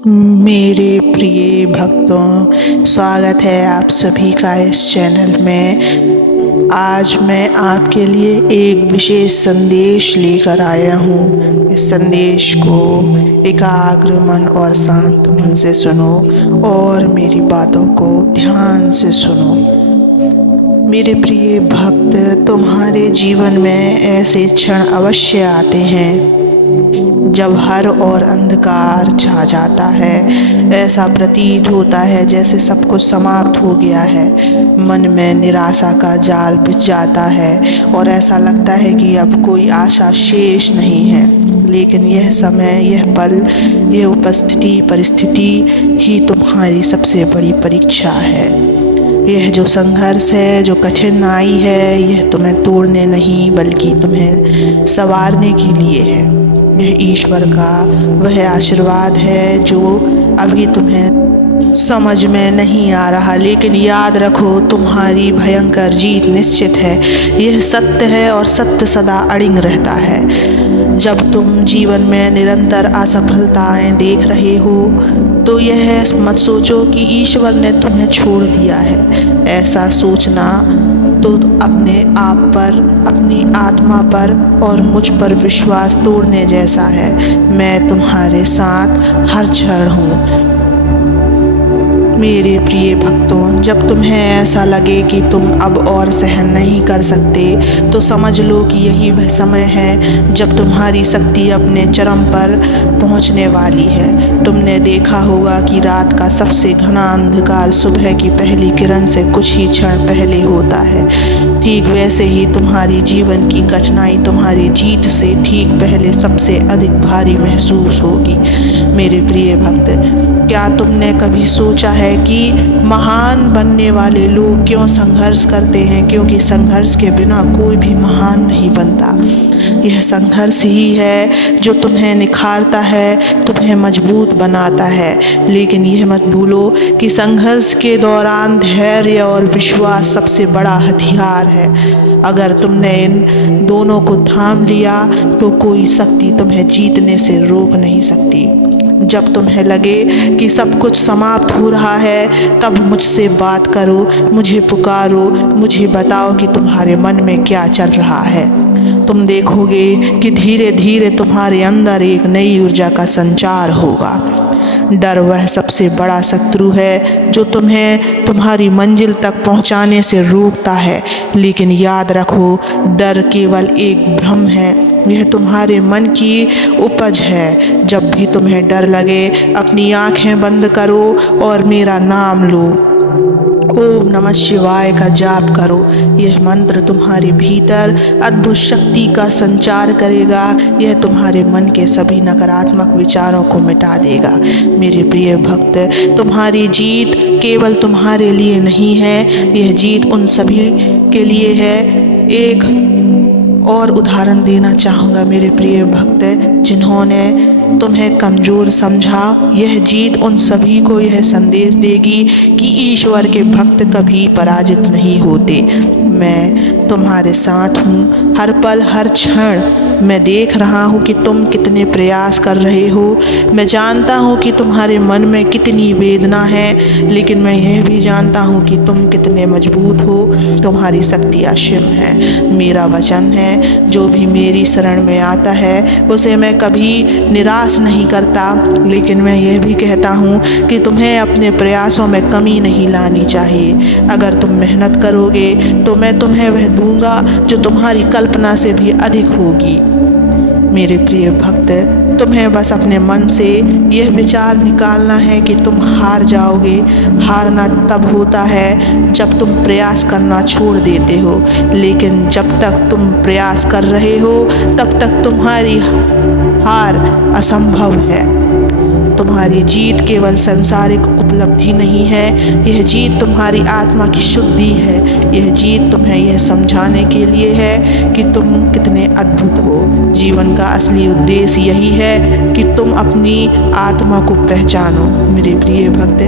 मेरे प्रिय भक्तों, स्वागत है आप सभी का इस चैनल में। आज मैं आपके लिए एक विशेष संदेश लेकर आया हूँ। इस संदेश को एकाग्र मन और शांत मन से सुनो और मेरी बातों को ध्यान से सुनो। मेरे प्रिय भक्त, तुम्हारे जीवन में ऐसे क्षण अवश्य आते हैं जब हर ओर अंधकार छा जाता है। ऐसा प्रतीत होता है जैसे सब कुछ समाप्त हो गया है। मन में निराशा का जाल बिछ जाता है और ऐसा लगता है कि अब कोई आशा शेष नहीं है। लेकिन यह समय, यह पल, यह उपस्थिति, परिस्थिति ही तुम्हारी सबसे बड़ी परीक्षा है। यह जो संघर्ष है, जो कठिनाई है, यह तुम्हें तोड़ने नहीं बल्कि तुम्हें संवारने के लिए है। यह ईश्वर का वह आशीर्वाद है जो अभी तुम्हें समझ में नहीं आ रहा, लेकिन याद रखो, तुम्हारी भयंकर जीत निश्चित है। यह सत्य है और सत्य सदा अडिग रहता है। जब तुम जीवन में निरंतर असफलताएं देख रहे हो तो यह मत सोचो कि ईश्वर ने तुम्हें छोड़ दिया है। ऐसा सोचना तो अपने आप पर, अपनी आत्मा पर और मुझ पर विश्वास तोड़ने जैसा है। मैं तुम्हारे साथ हर क्षण हूँ। मेरे प्रिय भक्तों, जब तुम्हें ऐसा लगे कि तुम अब और सहन नहीं कर सकते तो समझ लो कि यही वह समय है जब तुम्हारी शक्ति अपने चरम पर पहुंचने वाली है। तुमने देखा होगा कि रात का सबसे घना अंधकार सुबह की पहली किरण से कुछ ही क्षण पहले होता है। ठीक वैसे ही तुम्हारी जीवन की कठिनाई तुम्हारी जीत से ठीक पहले सबसे अधिक भारी महसूस होगी। मेरे प्रिय भक्त, क्या तुमने कभी सोचा है कि महान बनने वाले लोग क्यों संघर्ष करते हैं? क्योंकि संघर्ष के बिना कोई भी महान नहीं बनता। यह संघर्ष ही है जो तुम्हें निखारता है, तुम्हें मजबूत बनाता है। लेकिन यह मत भूलो कि संघर्ष के दौरान धैर्य और विश्वास सबसे बड़ा हथियार है। अगर तुमने इन दोनों को थाम लिया तो कोई शक्ति तुम्हें जीतने से रोक नहीं सकती। जब तुम्हें लगे कि सब कुछ समाप्त हो रहा है तब मुझसे बात करो, मुझे पुकारो, मुझे बताओ कि तुम्हारे मन में क्या चल रहा है। तुम देखोगे कि धीरे धीरे तुम्हारे अंदर एक नई ऊर्जा का संचार होगा। डर वह सबसे बड़ा शत्रु है जो तुम्हें तुम्हारी मंजिल तक पहुंचाने से रोकता है। लेकिन याद रखो, डर केवल एक भ्रम है। यह तुम्हारे मन की उपज है। जब भी तुम्हें डर लगे, अपनी आंखें बंद करो और मेरा नाम लो, ओम नमः शिवाय का जाप करो। यह मंत्र तुम्हारे भीतर अद्भुत शक्ति का संचार करेगा। यह तुम्हारे मन के सभी नकारात्मक विचारों को मिटा देगा। मेरे प्रिय भक्त, तुम्हारी जीत केवल तुम्हारे लिए नहीं है, यह जीत उन सभी के लिए है। एक और उदाहरण देना चाहूँगा मेरे प्रिय भक्त, जिन्होंने तुम्हें कमज़ोर समझा। यह जीत उन सभी को यह संदेश देगी कि ईश्वर के भक्त कभी पराजित नहीं होते। मैं तुम्हारे साथ हूँ हर पल, हर क्षण। मैं देख रहा हूँ कि तुम कितने प्रयास कर रहे हो। मैं जानता हूँ कि तुम्हारे मन में कितनी वेदना है, लेकिन मैं यह भी जानता हूँ कि तुम कितने मजबूत हो। तुम्हारी शक्ति असीम है। मेरा वचन है, जो भी मेरी शरण में आता है उसे मैं कभी निराश नहीं करता। लेकिन मैं यह भी कहता हूँ कि तुम्हें अपने प्रयासों में कमी नहीं लानी चाहिए। अगर तुम मेहनत करोगे तो मैं तुम्हें वह दूंगा जो तुम्हारी कल्पना से भी अधिक होगी। मेरे प्रिय भक्त, तुम्हें बस अपने मन से यह विचार निकालना है कि तुम हार जाओगे। हारना तब होता है जब तुम प्रयास करना छोड़ देते हो। लेकिन जब तक तुम प्रयास कर रहे हो तब तक तुम्हारी हार असंभव है। तुम्हारी जीत केवल सांसारिक उपलब्धि नहीं है, यह जीत तुम्हारी आत्मा की शुद्धि है। यह जीत तुम्हें यह समझाने के लिए है कि तुम कितने अद्भुत हो। जीवन का असली उद्देश्य यही है कि तुम अपनी आत्मा को पहचानो। मेरे प्रिय भक्त,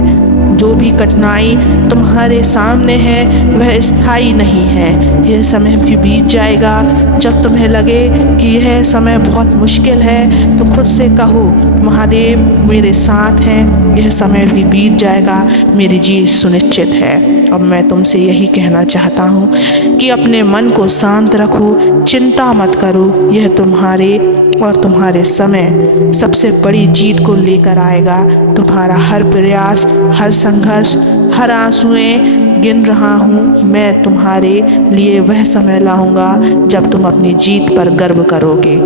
जो भी कठिनाई तुम्हारे सामने है वह स्थायी नहीं है। यह समय भी बीत जाएगा। जब तुम्हें लगे कि यह समय बहुत मुश्किल है तो खुद से कहो, महादेव मेरे साथ हैं, यह समय भी बीत जाएगा, मेरी जीत सुनिश्चित है। अब मैं तुमसे यही कहना चाहता हूँ कि अपने मन को शांत रखो, चिंता मत करो। यह तुम्हारे और तुम्हारे समय सबसे बड़ी जीत को लेकर आएगा। तुम्हारा हर प्रयास, हर संघर्ष, हर आंसुएं गिन रहा हूँ। मैं तुम्हारे लिए वह समय लाऊंगा जब तुम अपनी जीत पर गर्व करोगे।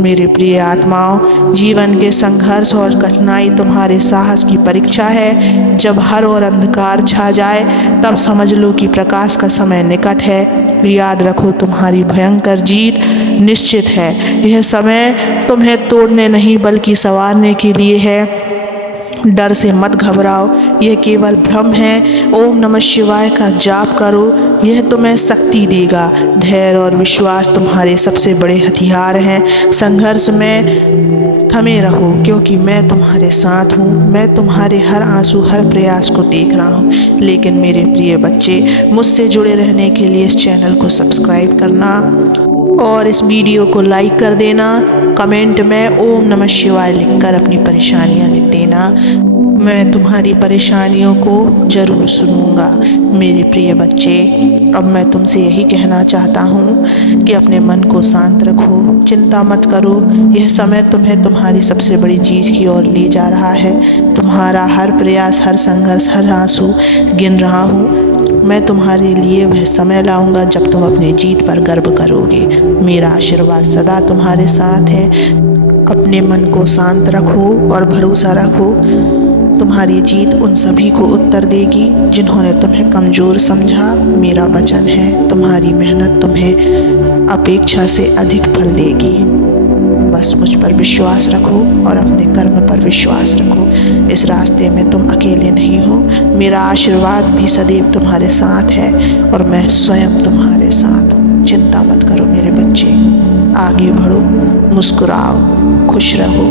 मेरे प्रिय आत्माओं, जीवन के संघर्ष और कठिनाई तुम्हारे साहस की परीक्षा है। जब हर ओर अंधकार छा जाए तब समझ लो कि प्रकाश का समय निकट है। याद रखो, तुम्हारी भयंकर जीत निश्चित है। यह समय तुम्हें तोड़ने नहीं बल्कि संवारने के लिए है। डर से मत घबराओ, यह केवल भ्रम है। ओम नमः शिवाय का जाप करो, यह तुम्हें शक्ति देगा। धैर्य और विश्वास तुम्हारे सबसे बड़े हथियार हैं। संघर्ष में थमे रहो, क्योंकि मैं तुम्हारे साथ हूँ। मैं तुम्हारे हर आंसू, हर प्रयास को देख रहा हूँ। लेकिन मेरे प्रिय बच्चे, मुझसे जुड़े रहने के लिए इस चैनल को सब्सक्राइब करना और इस वीडियो को लाइक कर देना। कमेंट में ओम नमः शिवाय लिखकर अपनी परेशानियां लिख देना। मैं तुम्हारी परेशानियों को ज़रूर सुनूंगा। मेरे प्रिय बच्चे, अब मैं तुमसे यही कहना चाहता हूँ कि अपने मन को शांत रखो, चिंता मत करो। यह समय तुम्हें तुम्हारी सबसे बड़ी चीज़ की ओर ले जा रहा है। तुम्हारा हर प्रयास, हर संघर्ष, हर आंसू गिन रहा हूँ। मैं तुम्हारे लिए वह समय लाऊंगा जब तुम अपनी जीत पर गर्व करोगे। मेरा आशीर्वाद सदा तुम्हारे साथ है। अपने मन को शांत रखो और भरोसा रखो। तुम्हारी जीत उन सभी को उत्तर देगी जिन्होंने तुम्हें कमज़ोर समझा। मेरा वचन है, तुम्हारी मेहनत तुम्हें अपेक्षा से अधिक फल देगी। बस मुझ पर विश्वास रखो और अपने कर्म पर विश्वास रखो। इस रास्ते में तुम अकेले नहीं हो। मेरा आशीर्वाद भी सदैव तुम्हारे साथ है और मैं स्वयं तुम्हारे साथ हूँ। चिंता मत करो मेरे बच्चे, आगे बढ़ो, मुस्कुराओ, खुश रहो।